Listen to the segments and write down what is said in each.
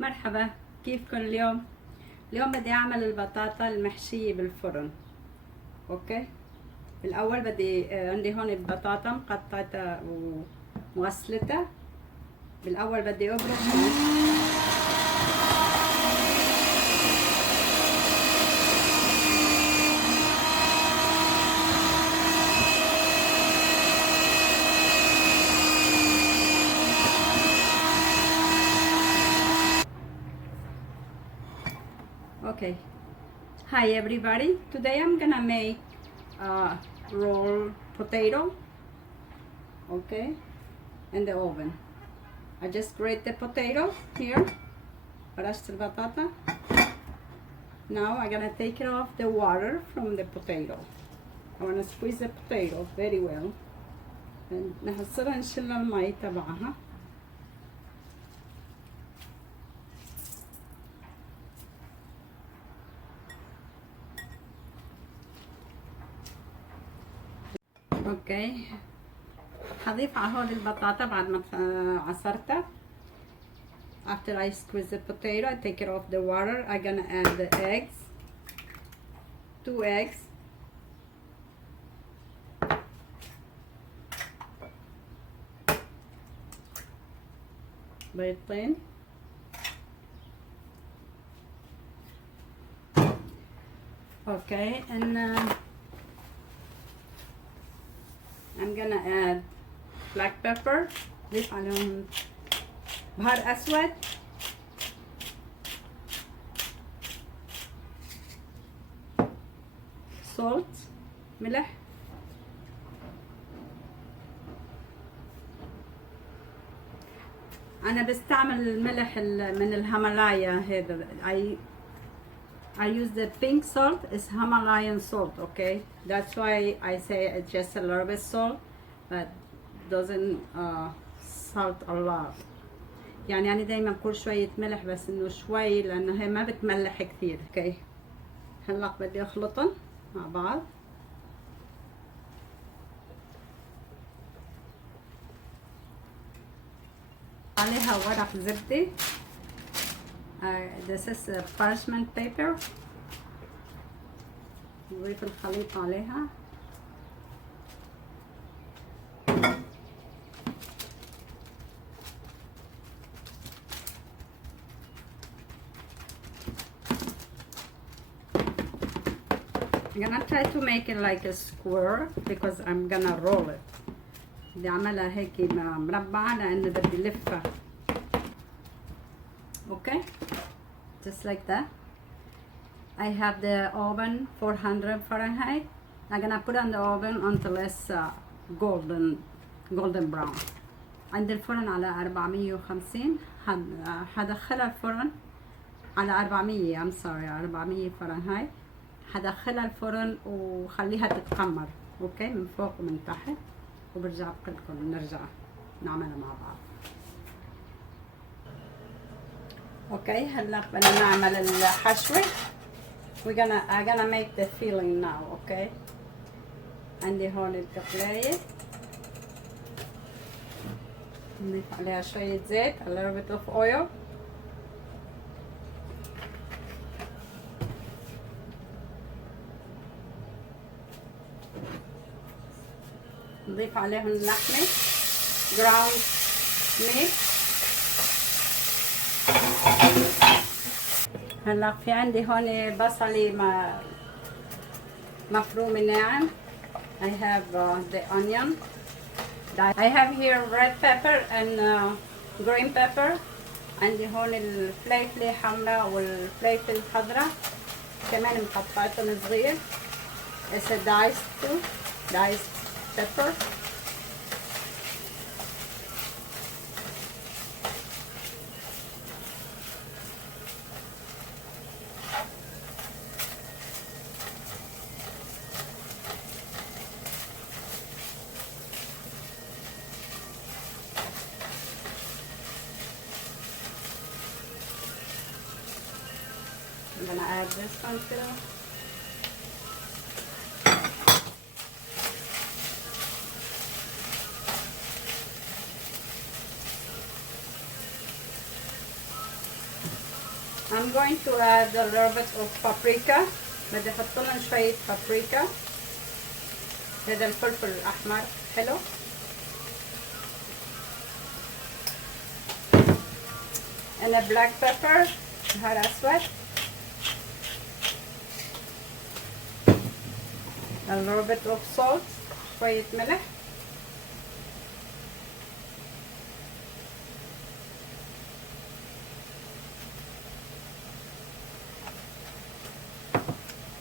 مرحبا، كيفكن اليوم؟ اليوم بدي اعمل البطاطا المحشية بالفرن. اوكي، الاول بدي عندي هون البطاطا مقطعتها ومغسلتها. بالاول بدي ابرشها. Okay, hi everybody. Today I'm gonna make rolled potato, okay, in the oven. I just grate the potato here. فرشت البطاطا. Now I'm gonna take it off the water from the potato. I wanna squeeze the potato very well. نحصلها نشيل المي تبعها. اوكي، هضيف على هول البطاطا بعد ما عصرتها. After I squeeze the potato, I take it off the water. I'm gonna add the eggs, 2 eggs, بيضتين، okay, and I'm gonna add black pepper. ضيف عليهم بهار أسود، salt ملح، أنا بستعمل الملح من الهيمالايا. هذا I use the pink salt. It's Himalayan salt, okay? That's why I say it's just a little bit salt, but doesn't salt a lot. يعني أنا دايما بقول شوية ملح بس إنه شوي لأنه هي ما بتملح كثير. اوكي، هلا بدي أخلطهم مع بعض. عليها ورق زبدة. This is a parchment paper. نضيف الخليط عليها. I'm gonna try to make it like a square because I'm gonna roll it. بدي اعملها هيك مربعة لأنه بدي لفها. Okay, just like that. I have the oven 400 Fahrenheit. I'm gonna put on the oven until it's golden brown. عند الفرن على 450. حدخلها الفرن على 400. I'm sorry, 400 فahrenheit. حدخلها الفرن وخليها تتخمر، اوكي، من فوق ومن تحت، وبرجع بقلكم نرجع نعملها مع بعض. اوكي، هلا بدنا نعمل الحشوة. I'm gonna make the filling now. اوكي، عندي هون الكفلاية، نضيف عليها شوية زيت، a little bit of oil. نضيف عليهم اللحمة ground meat. هلا في عندي هون بصلة مفرومة ناعم. I have the onion. I have here red pepper and green pepper. عندي هون الفليفلة حمراء والفليفلة الخضراء كمان مقطعتهم صغير. It's a diced pepper. I'm gonna add this one too. I'm going to add a little bit of paprika. بدي احط لهم شوية paprika. هذا الفلفل الأحمر حلو. and a black pepper بهار أسود. a little bit of salt. شوية ملح.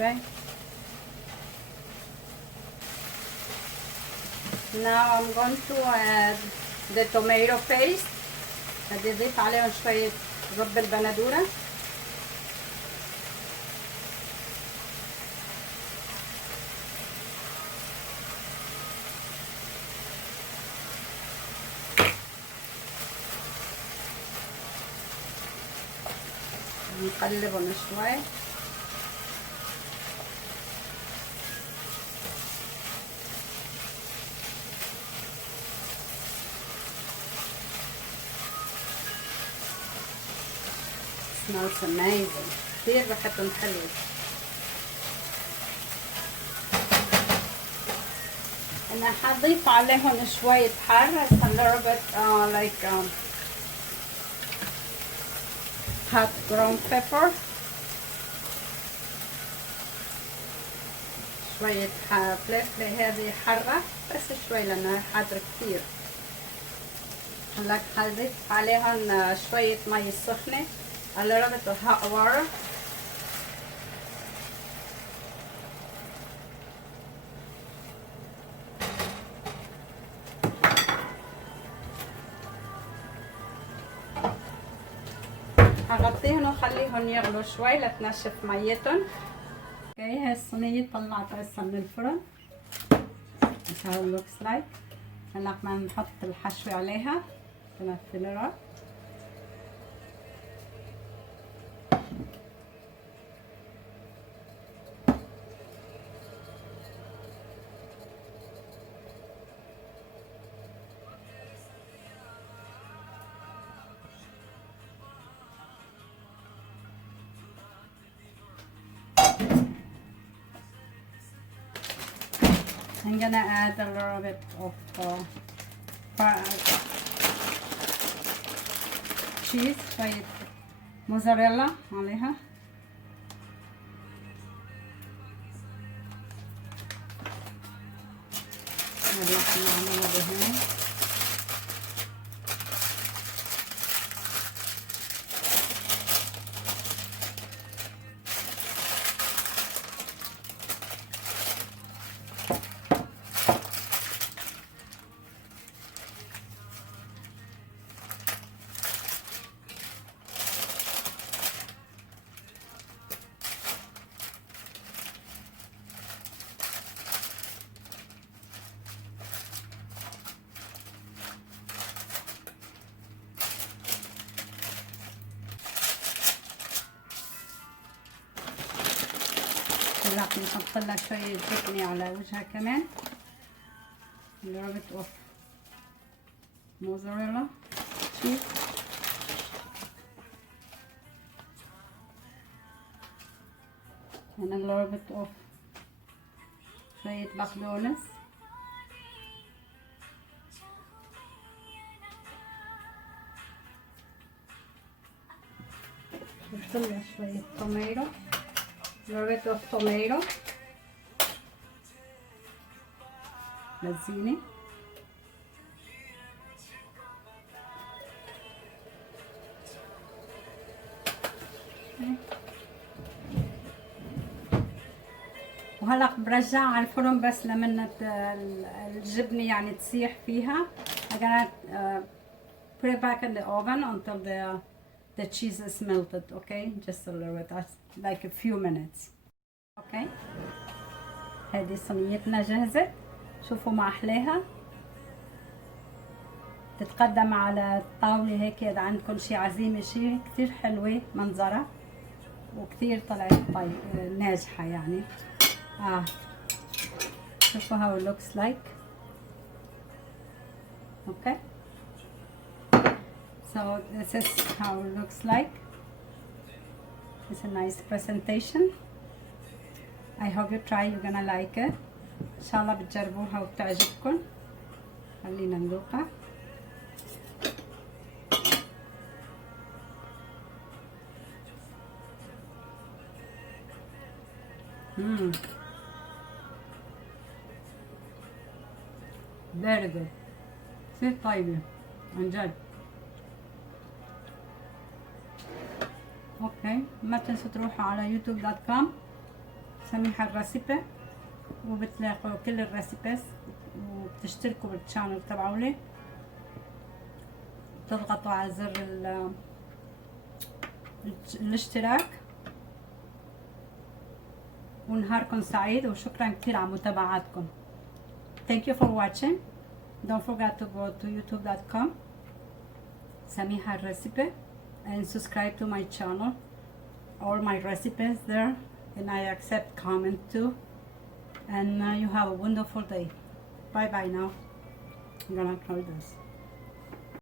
Okay. Now I'm going to add the tomato paste. بدي اضيف عليهم شوية رب البندورة. نقلبهم شوي. smells amazing. كتير ريحتهم حلوة. أنا حضيف عليهم شوية حار. a little bit like hot ground pepper. شوية فلفلة هذه حارة بس شوي لأنها حادرة كتير. هلا حضيف عليهم شوية مي سخنة. a little bit of hot water. هغطيهم وخليهم يغلوا شوي لتنشف ميتهم. اوكي هاي الصينية طلعتها هسه من الفرن. This how it looks like. هلا بدنا نحط الحشوة عليها. بدنا فيلرها. I'm gonna add a little bit of cheese, شوية موزاريلا عليها. هلا نعملها بهون. هلا بنحط لها شوية جبنة على وجهها كمان. a little bit of mozzarella cheese. and a little bit of شوية بقدونس. نحط لها شوية توميتو. a little bit of tomato. للزينة. وهلا برجعها على الفرن بس لمنة الجبنة يعني تسيح فيها. I'm gonna put it back in the oven until the cheese is melted. Okay, just a little bit, like a few minutes. Okay. هذه صينيتنا جهزت. شوفوا ما أحلاها. تتقدم على الطاولة هيك إذا عندكم شي عزيمة شي كتير حلوة منظرها وكتير طلعت طيب ناجحة يعني. شوفوا how it looks like. Okay. So this is how it looks like. It's a nice presentation. I hope you try, you're gonna like it. إن شاء الله بتجربوها وبتعجبكم. خلينا ندوقها. Very good. كثير طيبة عن جد. اوكي، ما تنسوا تروحوا على youtube.com سميحة الريسيبي وبتلاقوا كل الريسيبيز، وبتشتركوا بالشانل تبعولي، تضغطوا على زر الاشتراك. ونهاركم سعيد وشكرا كتير على متابعتكم. Thank you for watching. Don't forget to go to youtube.com سميحة الريسيبي and subscribe to my channel. All my recipes there, and I accept comment too. And you have a wonderful day. Bye bye now. I'm gonna close this.